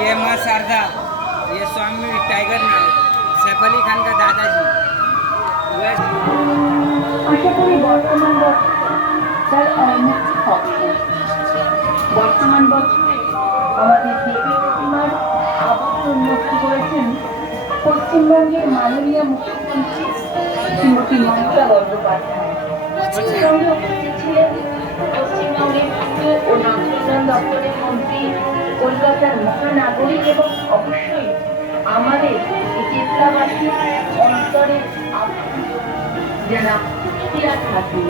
ये माँ शारदा ये स्वामी टाइगर नायक सैफ अली खान का दादाजी वह আশা করি বর্তমান বছর তার অন্যটি হবে বর্তমান বছরে আমাদের দেবী প্রতিমার আবদ্ধ উন্মুক্ত করেছেন পশ্চিমবঙ্গের মাননীয় মুখ্যমন্ত্রী শ্রীমতী মমতা বন্দ্যোপাধ্যায় সঙ্গে উপস্থিত ছিলেন পশ্চিমবঙ্গের পূর্ত ও নগরোন্নয়ন দপ্তরের মন্ত্রী কলকাতার মহানাগরিক এবং অবশ্যই আমাদের এই চেতলাবাসী অন্তরে আপনি ইতিহাস থাকেন